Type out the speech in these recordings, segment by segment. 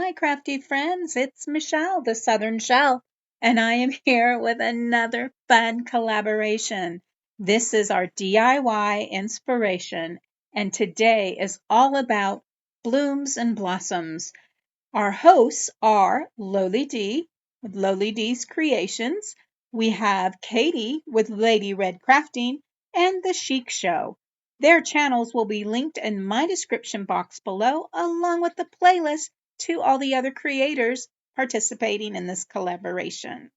my crafty friends. It's Michelle, the Southern Shell, and I am here with another fun collaboration. This is our DIY inspiration, and today is all about blooms and blossoms. Our hosts are Loli D with Loli D's Creations. We have Katie with Lady Red Crafting and The Chic Show. Their channels will be linked in my description box below, along with the playlist to all the other creators participating in this collaboration.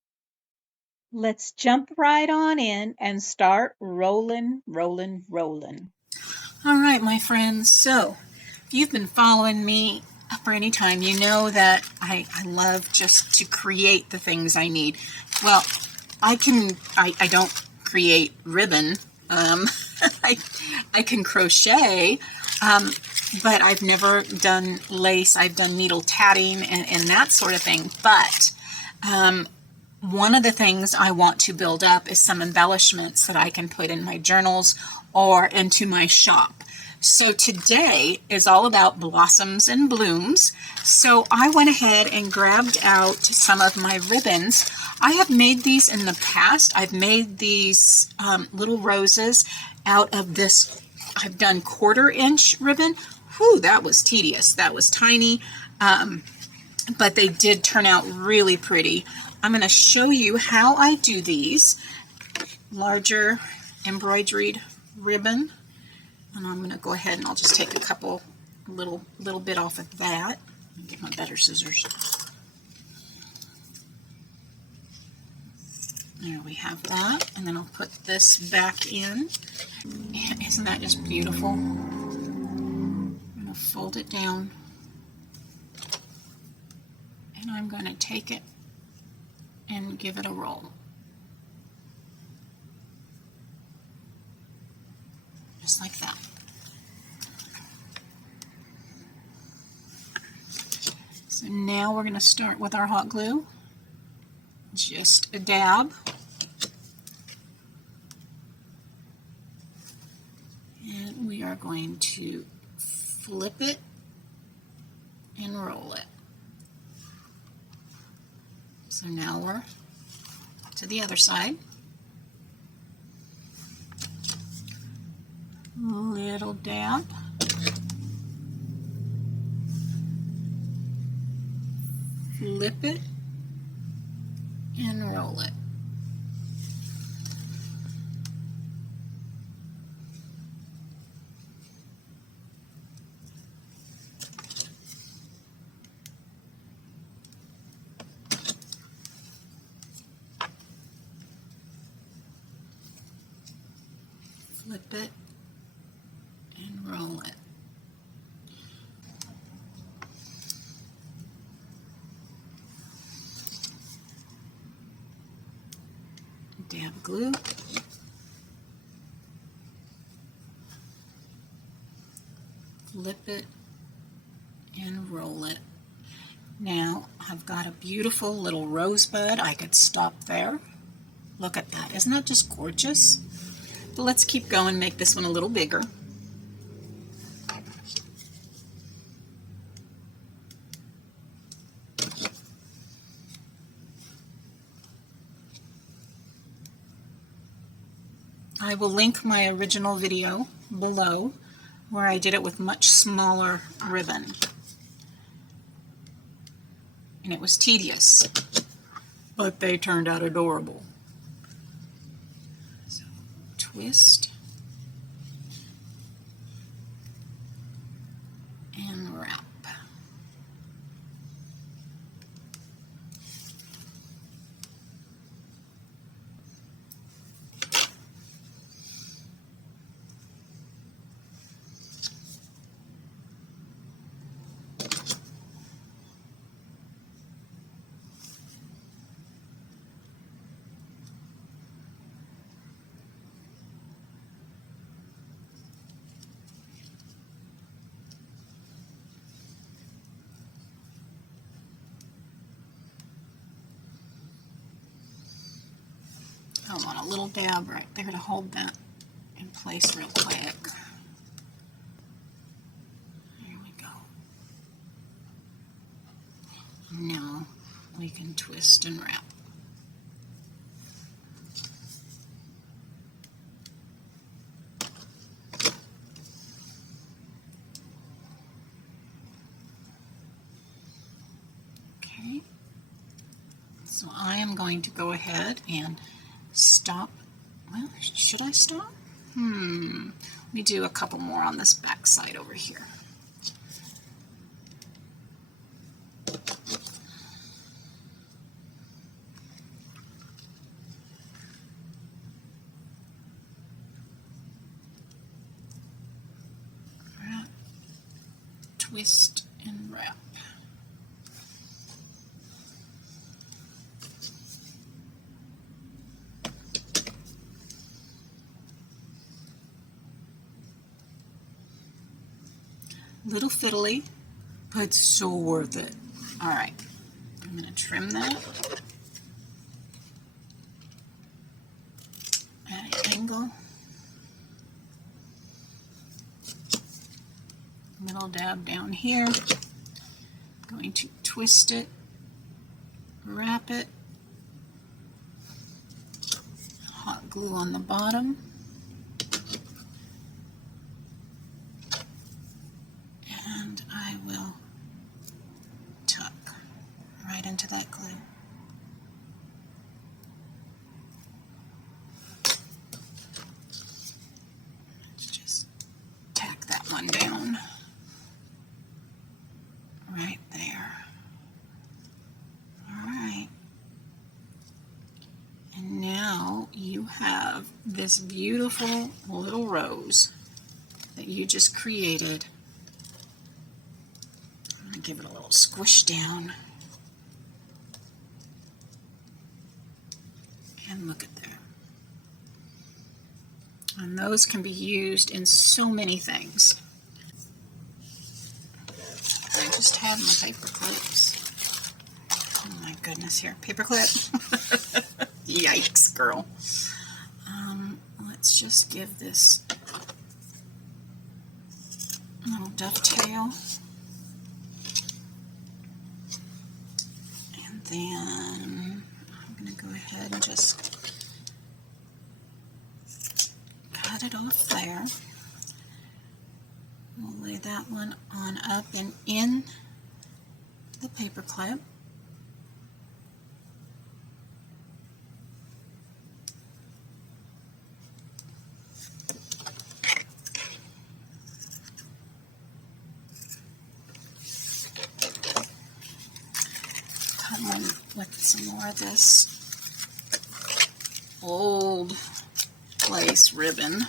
Let's jump right on in and start rolling. All right, my friends. So, if you've been following me for any time, you know that I love just to create the things I need. Well, I don't create ribbon. I can crochet, but I've never done lace. I've done needle tatting and that sort of thing. But one of the things I want to build up is some embellishments that I can put in my journals or into my shop. So today is all about blossoms and blooms. So I went ahead and grabbed out some of my ribbons. I have made these in the past. I've made these little roses out of this. I've done 1/4-inch ribbon. Whew, that was tedious. That was tiny, but they did turn out really pretty. I'm going to show you how I do these. Larger embroidered ribbon. And I'm going to go ahead and I'll just take a little bit off of that. Get my better scissors. There we have that. And then I'll put this back in. And isn't that just beautiful? I'm going to fold it down. And I'm going to take it and give it a roll. Just like that. So now we're going to start with our hot glue. Just a dab. And we are going to flip it and roll it. So now we're to the other side. Little dab. Flip it and roll it. Flip it and roll it. Dab glue. Flip it and roll it. Now I've got a beautiful little rosebud. I could stop there. Look at that. Isn't that just gorgeous? But let's keep going, make this one a little bigger. I will link my original video below where I did it with much smaller ribbon. And it was tedious, but they turned out adorable. So twist and wrap. I want a little dab right there to hold that in place real quick. There we go. Now we can twist and wrap. Okay, so I am going to go ahead and stop. Well, should I stop? Let me do a couple more on this back side over here. Wrap, twist, and wrap. Little fiddly, but so worth it. All right, I'm going to trim that at an angle. Middle dab down here. I'm going to twist it, wrap it, hot glue on the bottom, and I will tuck right into that glue. Let's just tack that one down right there. All right. And now you have this beautiful little rose that you just created. I'm going to give it a little squish down. And look at that. And those can be used in so many things. I just have my paper clips. Oh my goodness, here, paper clip. Yikes, girl. Let's just give this little dovetail. And then I'm going to go ahead and just cut it off there. We'll lay that one on up and in the paper clip. Come on with some more of this old lace ribbon.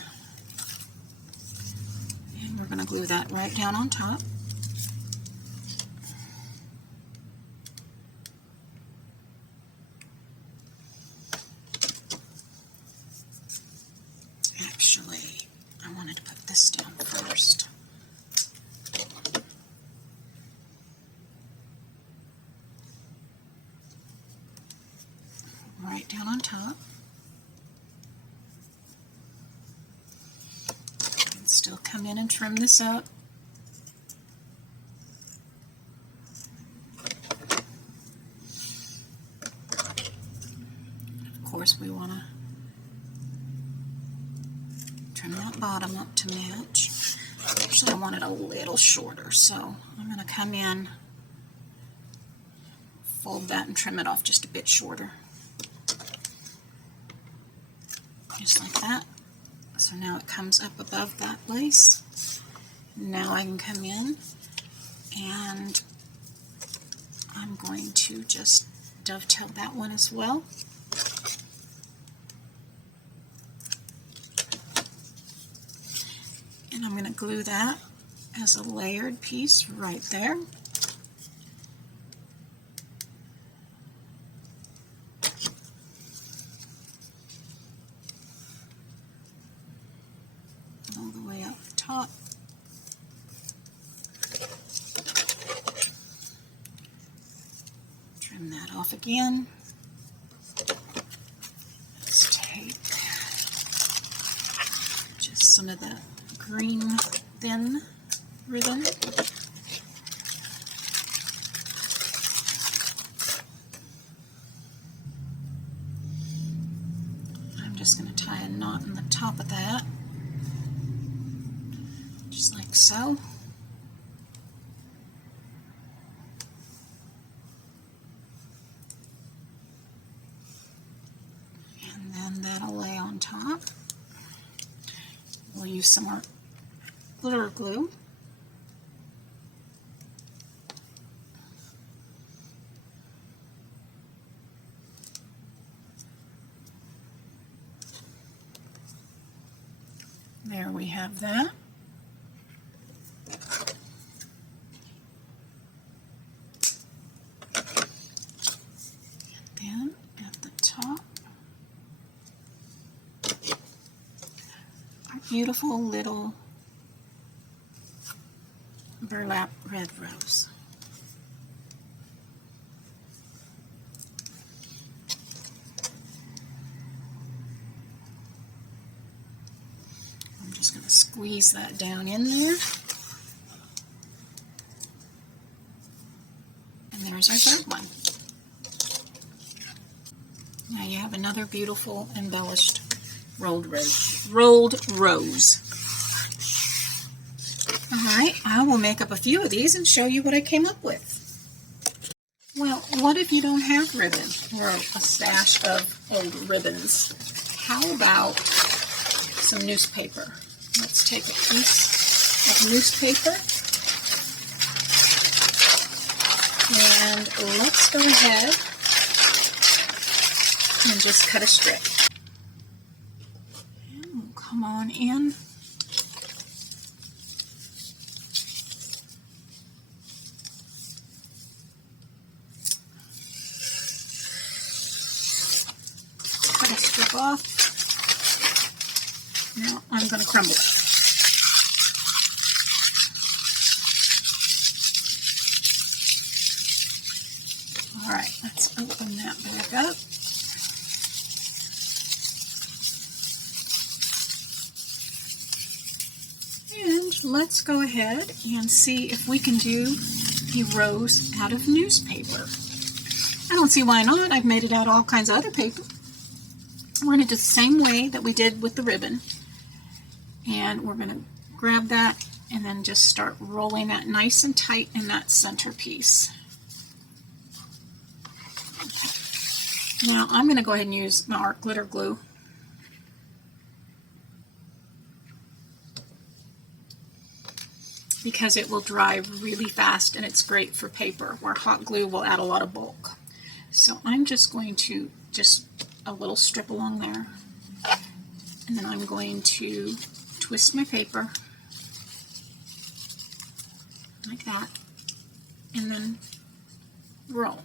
And we're going to glue that right down on top. Actually, I wanted to put this down first. Right down on top. And still come in and trim this up. Of course, we want to trim that bottom up to match. Actually, I want it a little shorter, so I'm going to come in, fold that, and trim it off just a bit shorter. Just like that. So now it comes up above that lace. Now I can come in and I'm going to just dovetail that one as well. And I'm going to glue that as a layered piece right there. All the way up the top. Trim that off again. Let's take just some of that green thin ribbon. just going to tie a knot in the top of that, just like so. And then that'll lay on top. We'll use some more glitter glue. There we have that. And then at the top, our beautiful little burlap red rose. I'm just going to squeeze that down in there. And there's our third one. Now you have another beautiful embellished rolled rose. Alright, I will make up a few of these and show you what I came up with. Well, what if you don't have ribbon or a stash of old ribbons? How about some newspaper? Let's take a piece of newspaper and let's go ahead and just cut a strip. And we'll come on in. Cut a strip off. Now I'm going to crumble it. Alright, let's open that back up. And let's go ahead and see if we can do a rose out of newspaper. I don't see why not. I've made it out of all kinds of other paper. We're going to do the same way that we did with the ribbon. And we're going to grab that and then just start rolling that nice and tight in that centerpiece. Now I'm going to go ahead and use my art glitter glue. Because it will dry really fast and it's great for paper, where hot glue will add a lot of bulk. So I'm just going to a little strip along there, and then I'm going to twist my paper like that, and then roll.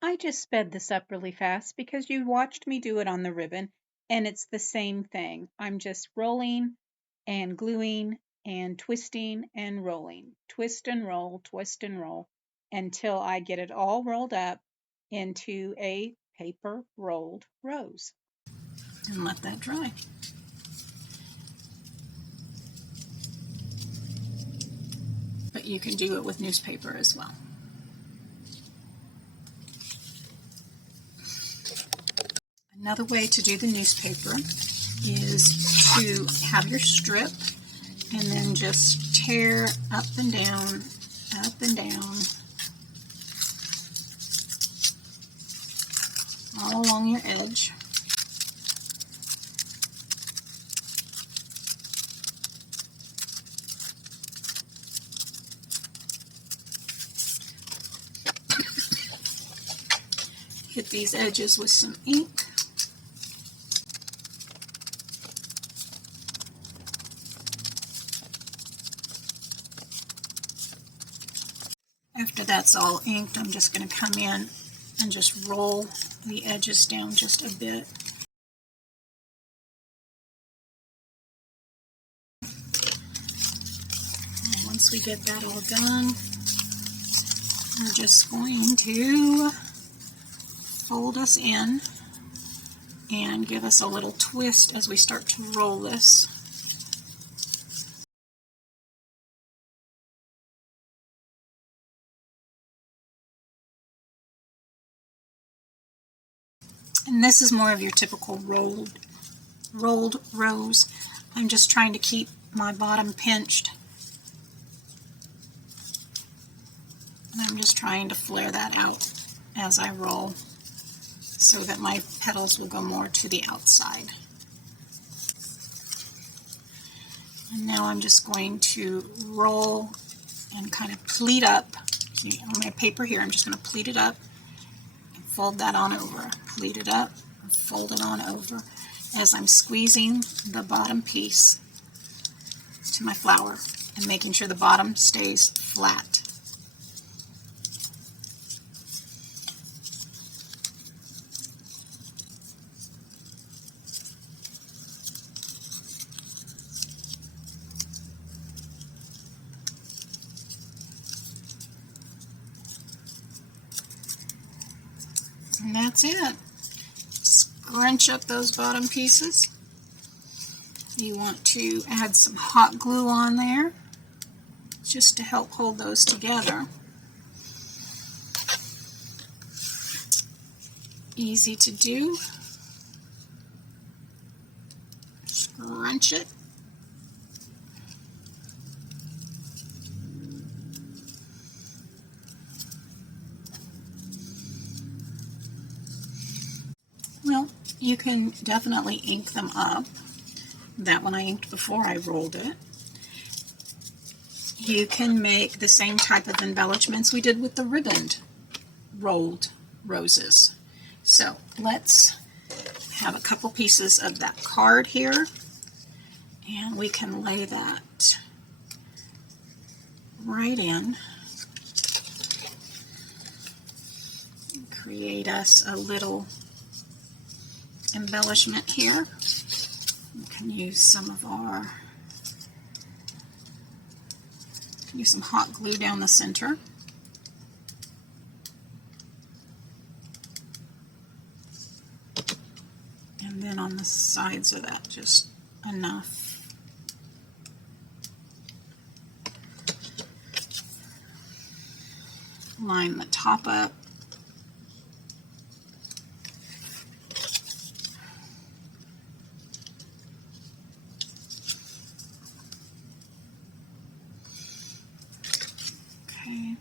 I just sped this up really fast because you watched me do it on the ribbon, and it's the same thing. I'm just rolling and gluing and twisting and rolling. Twist and roll, twist and roll, until I get it all rolled up into a paper rolled rose. And let that dry. But you can do it with newspaper as well. Another way to do the newspaper is to have your strip and then just tear up and down, all along your edge. Hit these edges with some ink. After that's all inked, I'm just going to come in and just roll the edges down just a bit. And once we get that all done, we're just going to fold us in and give us a little twist as we start to roll this. And this is more of your typical rolled rose. I'm just trying to keep my bottom pinched. And I'm just trying to flare that out as I roll so that my petals will go more to the outside. And now I'm just going to roll and kind of pleat up. See, on my paper here, I'm just going to pleat it up and fold that on over. Pleat it up and fold it on over as I'm squeezing the bottom piece to my flower and making sure the bottom stays flat. And that's it. Scrunch up those bottom pieces. You want to add some hot glue on there just to help hold those together. Easy to do. Scrunch it. Well, you can definitely ink them up. That one I inked before I rolled it. You can make the same type of embellishments we did with the ribboned rolled roses. So let's have a couple pieces of that card here, and we can lay that right in. Create us a little embellishment here. We can use some of our, use some hot glue down the center. And then on the sides of that, just enough. Line the top up. Okay.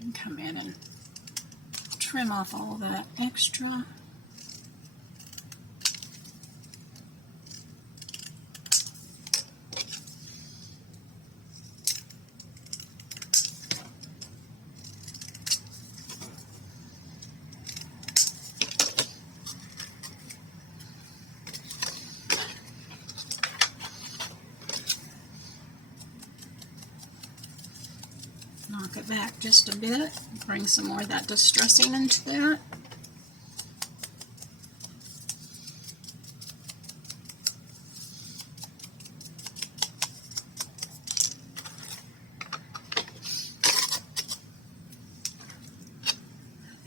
And come in and trim off all that extra. Knock it back just a bit, bring some more of that distressing into that.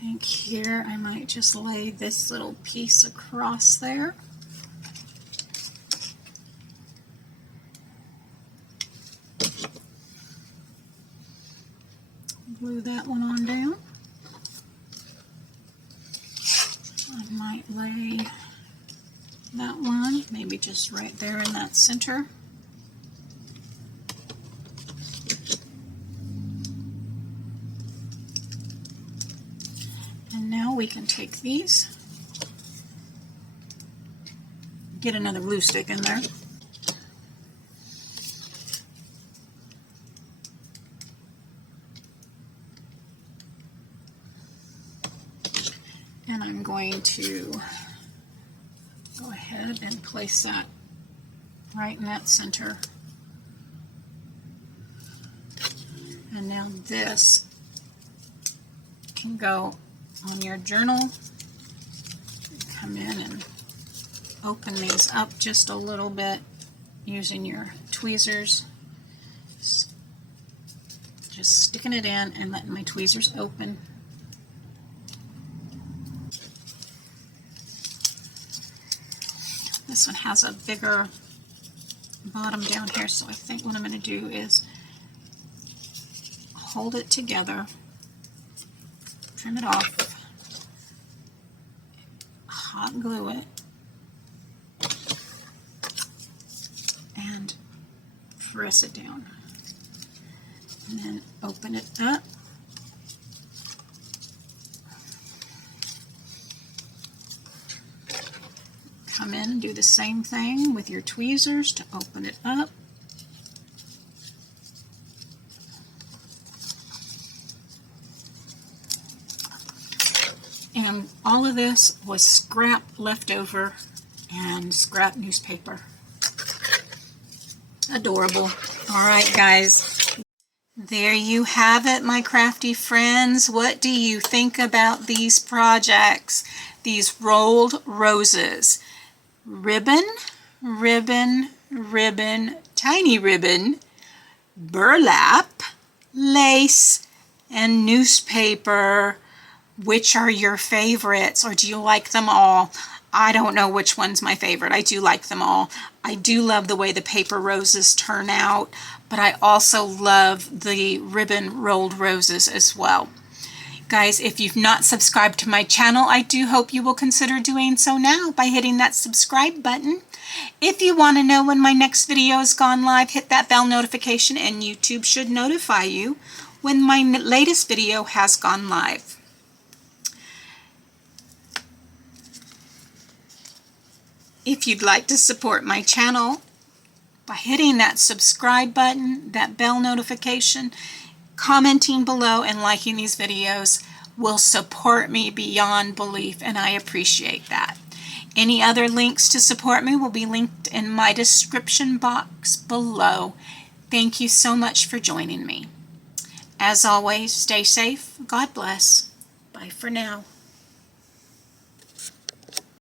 I think here I might just lay this little piece across there. Glue that one on down. I might lay that one, maybe just right there in that center. And now we can take these, get another glue stick in there. And I'm going to go ahead and place that right in that center. And now this can go on your journal. Come in and open these up just a little bit using your tweezers. Just sticking it in and letting my tweezers open. This one has a bigger bottom down here, so I think what I'm going to do is hold it together, trim it off, hot glue it, and press it down. And then open it up. Come in and do the same thing with your tweezers to open it up. And all of this was scrap leftover and scrap newspaper. Adorable. All right, guys. There you have it, my crafty friends. What do you think about these projects? These rolled roses. Ribbon, ribbon, ribbon, tiny ribbon, burlap, lace, and newspaper. Which are your favorites, or do you like them all? I don't know which one's my favorite. I do like them all. I do love the way the paper roses turn out, but I also love the ribbon rolled roses as well. Guys, if you've not subscribed to my channel, I do hope you will consider doing so now by hitting that subscribe button. If you want to know when my next video has gone live, hit that bell notification and YouTube should notify you when my latest video has gone live. If you'd like to support my channel by hitting that subscribe button, that bell notification, commenting below and liking these videos will support me beyond belief, and I appreciate that. Any other links to support me will be linked in my description box below. Thank you so much for joining me. As always, stay safe. God bless. Bye for now.